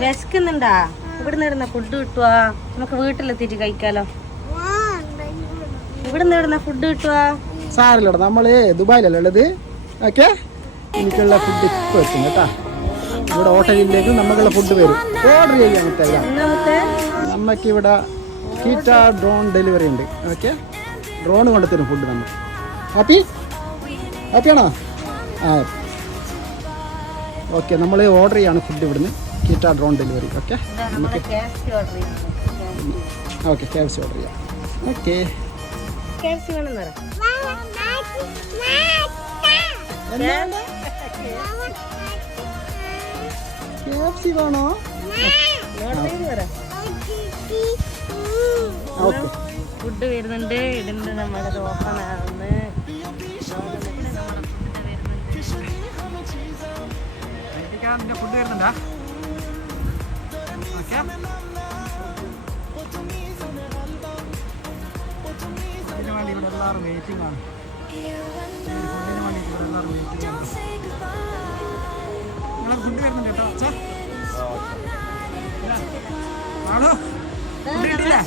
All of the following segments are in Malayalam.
വിശക്കുന്നുണ്ടാ? ഇവിടെ നിന്ന് ഫുഡ് കിട്ടുവാ? നമുക്ക് വീട്ടിലെത്തിയിട്ട് കഴിക്കാലോ. ഇവിടെ നിന്ന് ഫുഡ് കിട്ടുവാ? സാറില്ലടാ, നമ്മള് ദുബായിലല്ലേ ഉള്ളത്. ഓക്കെ, എനിക്കുള്ള ഫുഡ് ഇപ്പൊ എത്തും കേട്ടാ. ഇവിടെ ഹോട്ടലിലേക്ക് നമുക്കുള്ള ഫുഡ് വരും. ഓർഡർ ചെയ്യാൻ നമുക്ക് ഇവിടെ കീറ്റ ഡ്രോൺ ഡെലിവറി ഉണ്ട്. ഓക്കെ, ഡ്രോൺ കൊണ്ടുത്തരും ഫുഡ് നമ്മൾ. ഹാപ്പിയാണോ? ആ ഓക്കെ, നമ്മൾ ഓർഡർ ചെയ്യാണ് ഫുഡ് ഇവിടുന്ന്. കീറ്റ ഡ്രോൺ ഡെലിവറി. ഓക്കെ, നമുക്ക് ഓക്കെ KFC ഓർഡർ ചെയ്യാം. ഓക്കെ, KFC വേണോ? ഫുഡ് വരുന്നുണ്ട്. ഇടുന്നത് നമ്മളത് ഓപ്പൺ ആവുന്നു. ഫുഡ് വരുന്നുണ്ടാ? അതിന് വേണ്ടി ഇവിടെ എല്ലാവരും വെയിറ്റിംഗ് ആണ്. ഫുഡിന് വേണ്ടിയിട്ട് ഇവിടെ എല്ലാവരും വെയിറ്റിംഗ് ആണ്. നിങ്ങളെ ഫുഡ് വരുന്നുണ്ട് കേട്ടോ. ആണോ? ഫുഡ് കിട്ടില്ലേ?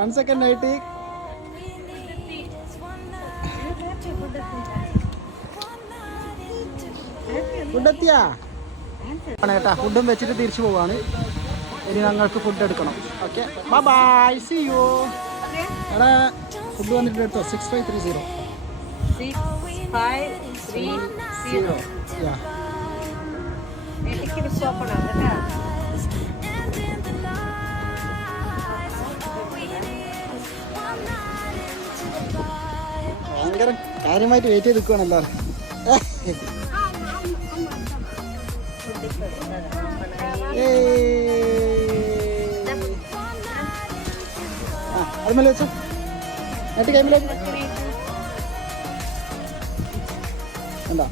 One second, Nighty. ഫുഡ് എത്തിയാ? ആണ് കേട്ടാ. ഫുഡും വെച്ചിട്ട് തിരിച്ചു പോവാണ്. ഇനി ഞങ്ങൾക്ക് ഫുഡ് എടുക്കണം. Okay, bye, see you. എടാ, ഫുഡ് വന്നിട്ട് എടുത്തോ. 6530. 6530. യാ. ഭയങ്കര കാര്യമായിട്ട് വെയിറ്റ് ചെയ്ത് നിൽക്കുകയാണല്ലോ. അതുമല്ല വെച്ചോ എന്നിട്ട് കൈമിലേക്ക് എന്താ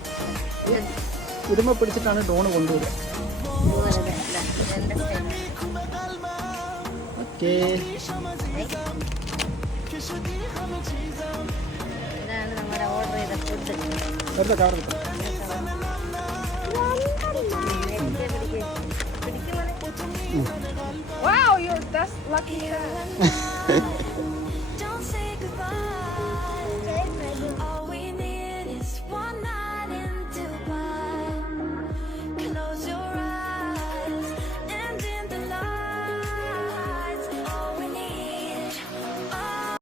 ഇടുമ്പോ പിടിച്ചിട്ടാണ് ഡ്രോണ് കൊണ്ടുപോകുക. ഓക്കേ, എടുത്ത കാർ എടുത്തോ. Wow, that's lucky.